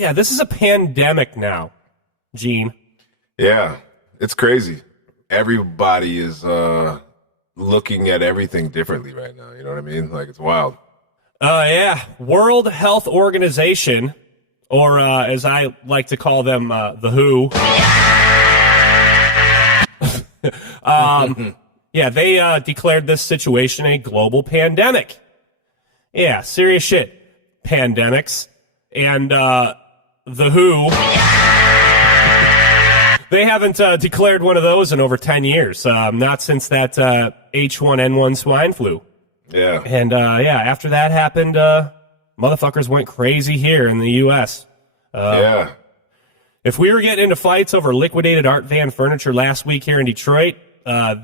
Yeah, this is a pandemic now, Gene. Yeah, it's crazy. Everybody is looking at everything differently right now. You know what I mean? Like, it's wild. Yeah, World Health Organization, or as I like to call them, the WHO. Yeah, they declared this situation a global pandemic. Yeah, serious shit. Pandemics. And the WHO, they haven't declared one of those in over 10 years, not since that H1N1 swine flu. Yeah. And, after that happened, motherfuckers went crazy here in the U.S. Yeah. If we were getting into fights over liquidated Art Van furniture last week here in Detroit,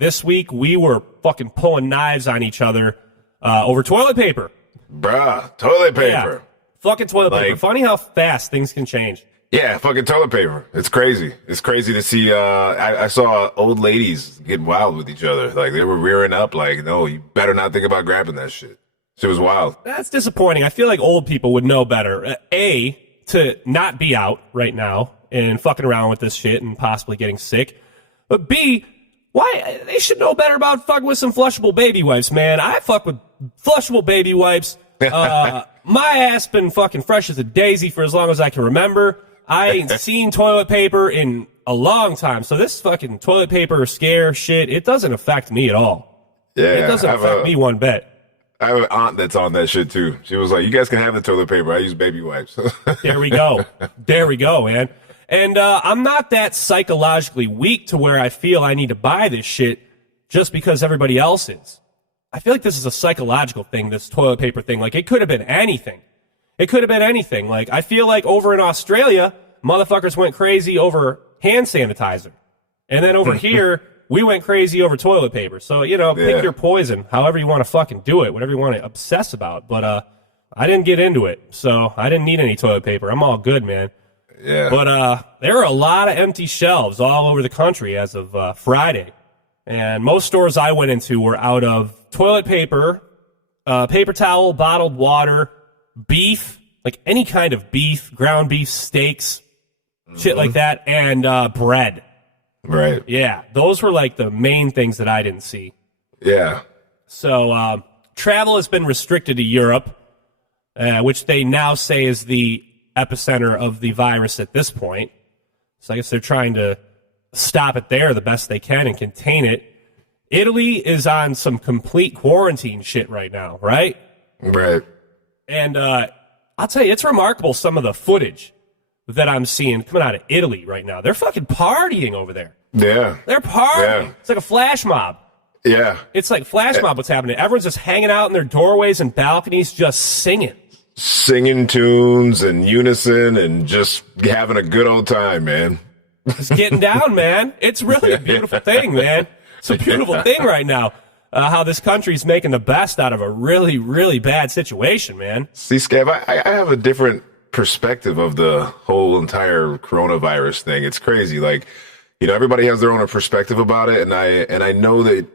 this week we were fucking pulling knives on each other over toilet paper. Bruh, toilet paper. Yeah, fucking toilet paper. Funny how fast things can change. Yeah, fucking toilet paper. It's crazy. It's crazy to see. I saw old ladies get wild with each other. Like, they were rearing up like, no, you better not think about grabbing that shit. Shit was wild. That's disappointing. I feel like old people would know better. A, to not be out right now and fucking around with this shit and possibly getting sick. But B, why they should know better about fucking with some flushable baby wipes, man. I fuck with flushable baby wipes. My ass been fucking fresh as a daisy for as long as I can remember. I ain't seen toilet paper in a long time. So this fucking toilet paper scare shit, it doesn't affect me at all. Yeah, it doesn't affect me one bit. I have an aunt that's on that shit too. She was like, you guys can have the toilet paper. I use baby wipes. There we go. There we go, man. And I'm not that psychologically weak to where I feel I need to buy this shit just because everybody else is. I feel like this is a psychological thing, this toilet paper thing. Like, it could have been anything. It could have been anything. Like, I feel like over in Australia, motherfuckers went crazy over hand sanitizer. And then over here, we went crazy over toilet paper. So, pick your poison, however you want to fucking do it, whatever you want to obsess about. But I didn't get into it, so I didn't need any toilet paper. I'm all good, man. Yeah. But there are a lot of empty shelves all over the country as of Friday. And most stores I went into were out of toilet paper, paper towel, bottled water, beef, like any kind of beef, ground beef, steaks, shit like that, and bread. Right. Yeah, those were like the main things that I didn't see. Yeah. So travel has been restricted to Europe, which they now say is the epicenter of the virus at this point. So I guess they're trying to stop it there the best they can and contain it. Italy is on some complete quarantine shit right now, right? Right. And I'll tell you, it's remarkable some of the footage that I'm seeing coming out of Italy right now. They're fucking partying over there. Yeah. They're partying. Yeah. It's like a flash mob. Yeah. It's like flash mob what's happening. Everyone's just hanging out in their doorways and balconies just singing. Singing tunes in unison and just having a good old time, man. Just getting down, man. It's really a beautiful thing, man. It's a beautiful thing right now. How this country's making the best out of a really, really bad situation, man. See, Scav, I have a different perspective of the whole entire coronavirus thing. It's crazy. Like, everybody has their own perspective about it, and I know that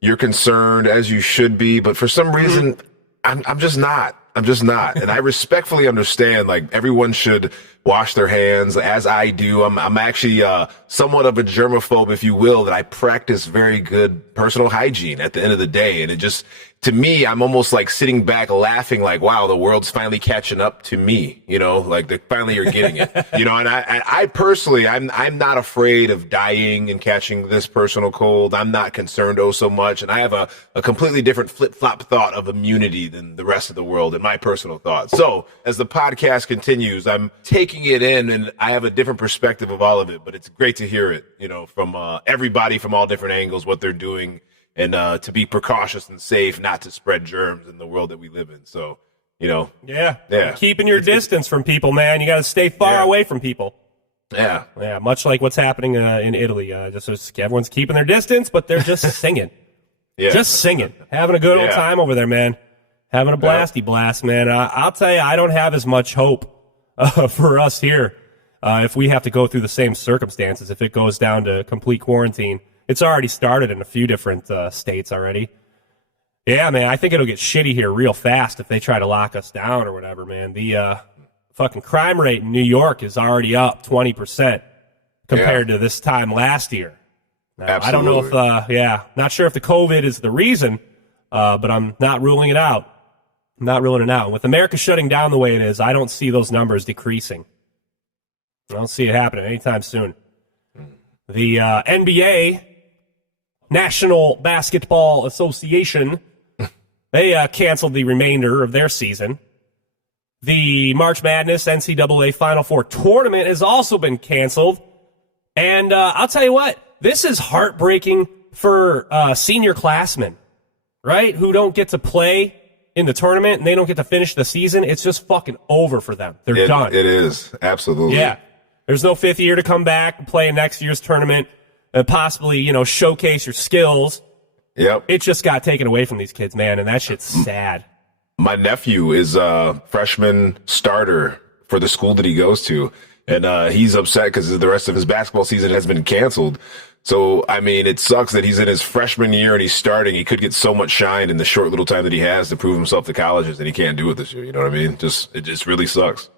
you're concerned, as you should be, but for some reason, I'm just not. I'm just not. And I respectfully understand, like, everyone should wash their hands, as I do. I'm actually somewhat of a germaphobe, if you will, that I practice very good personal hygiene at the end of the day. And it just, to me, I'm almost like sitting back laughing like, wow, the world's finally catching up to me, like they finally are getting it, and I personally, I'm not afraid of dying and catching this personal cold. I'm not concerned so much. And I have a completely different flip-flop thought of immunity than the rest of the world in my personal thought. So as the podcast continues, I'm taking it in and I have a different perspective of all of it, but it's great to hear it, from everybody from all different angles, what they're doing. And to be precautious and safe, not to spread germs in the world that we live in. So, Yeah. Keeping your distance from people, man. You got to stay far away from people. Yeah. Yeah, much like what's happening in Italy. Just everyone's keeping their distance, but they're just singing. Yeah. Just singing. Having a good old time over there, man. Having a blasty blast, man. I'll tell you, I don't have as much hope for us here if we have to go through the same circumstances, if it goes down to complete quarantine. It's already started in a few different states already. Yeah, man, I think it'll get shitty here real fast if they try to lock us down or whatever, man. The fucking crime rate in New York is already up 20% compared to this time last year. Now, I don't know if, not sure if the COVID is the reason, but I'm not ruling it out. I'm not ruling it out. With America shutting down the way it is, I don't see those numbers decreasing. I don't see it happening anytime soon. The NBA, National Basketball Association, they canceled the remainder of their season. The March Madness NCAA Final Four tournament has also been canceled. And I'll tell you what, this is heartbreaking for senior classmen, right, who don't get to play in the tournament and they don't get to finish the season. It's just fucking over for them. They're done. It is. Absolutely. Yeah. There's no fifth year to come back and play in next year's tournament and possibly, showcase your skills. Yep. It just got taken away from these kids, man, and that shit's sad. My nephew is a freshman starter for the school that he goes to, and he's upset because the rest of his basketball season has been canceled. So, I mean, it sucks that he's in his freshman year and he's starting. He could get so much shine in the short little time that he has to prove himself to colleges, and he can't do it this year. You know what I mean? It just really sucks.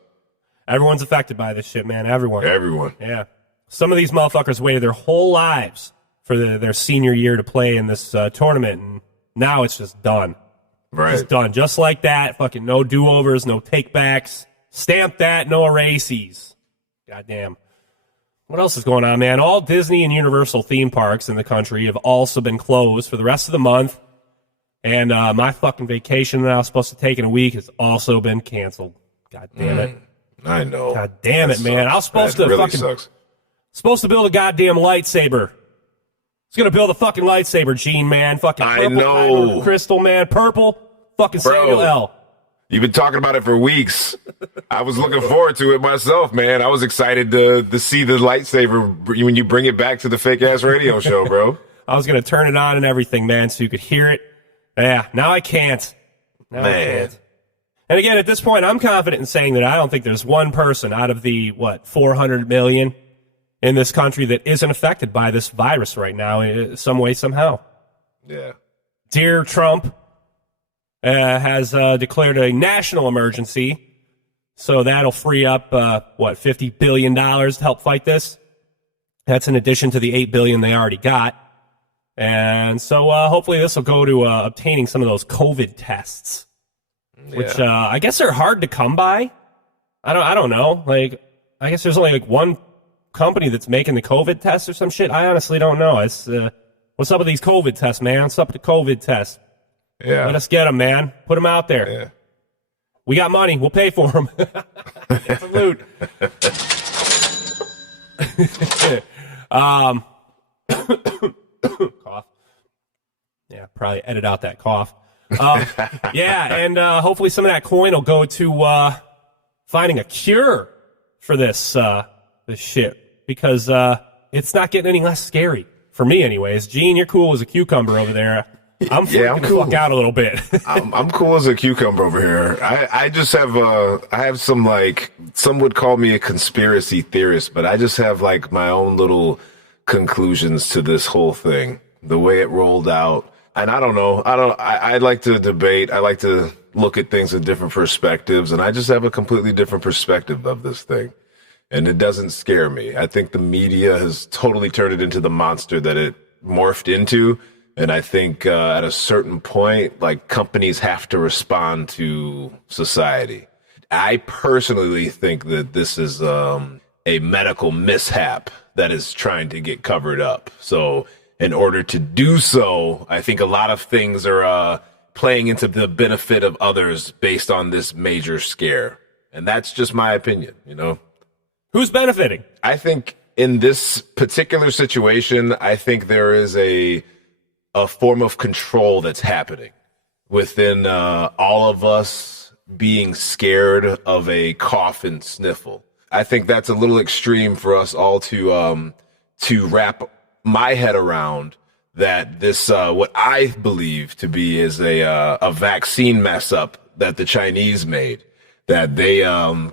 Everyone's affected by this shit, man. Everyone. Yeah. Some of these motherfuckers waited their whole lives for their senior year to play in this tournament, and now it's just done. Right. It's done. Just like that. Fucking no do-overs, no take-backs. Stamp that, no erases. Goddamn. What else is going on, man? All Disney and Universal theme parks in the country have also been closed for the rest of the month, and my fucking vacation that I was supposed to take in a week has also been canceled. God damn it. I know. God damn it, man. I was supposed to really sucks. Supposed to build a goddamn lightsaber. It's gonna build a fucking lightsaber, Gene, man. Fucking purple, I know. Crystal, man. Purple. Fucking Samuel L. You've been talking about it for weeks. I was looking forward to it myself, man. I was excited to see the lightsaber when you bring it back to the fake-ass radio show, bro. I was gonna turn it on and everything, man, so you could hear it. Yeah, now I can't. I can't. And again, at this point, I'm confident in saying that I don't think there's one person out of the, 400 million in this country that isn't affected by this virus right now in some way, somehow. Yeah. Dear Trump has declared a national emergency, so that'll free up, $50 billion to help fight this. That's in addition to the $8 billion they already got. And so hopefully this will go to obtaining some of those COVID tests. Which I guess are hard to come by. I don't know. Like, I guess there's only one company that's making the COVID tests or some shit. I honestly don't know. It's what's up with these COVID tests, man? What's up with the COVID tests? Yeah. Let us get them, man. Put them out there. Yeah. We got money. We'll pay for them. Salute. Cough. Yeah, probably edit out that cough. And hopefully some of that coin will go to finding a cure for this shit, because it's not getting any less scary for me, anyways. Gene, you're cool as a cucumber over there. I'm freaking the fuck out a little bit. I'm cool as a cucumber over here. I just have I have some, some would call me a conspiracy theorist, but I just have my own little conclusions to this whole thing, the way it rolled out. And I don't know. I like to debate. I like to look at things in different perspectives. And I just have a completely different perspective of this thing. And it doesn't scare me. I think the media has totally turned it into the monster that it morphed into. And I think at a certain point, companies have to respond to society. I personally think that this is a medical mishap that is trying to get covered up. So in order to do so, I think a lot of things are playing into the benefit of others based on this major scare. And that's just my opinion, Who's benefiting? I think in this particular situation, I think there is a form of control that's happening within all of us being scared of a cough and sniffle. I think that's a little extreme for us all to wrap my head around, that this what I believe to be is a vaccine mess up that the Chinese made, that they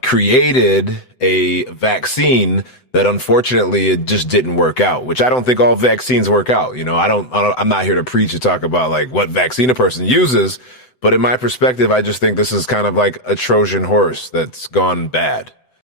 created a vaccine that unfortunately it just didn't work out, which I don't think all vaccines work out. I'm not here to preach or talk about what vaccine a person uses, But in my perspective, I just think this is kind of like a Trojan horse that's gone bad.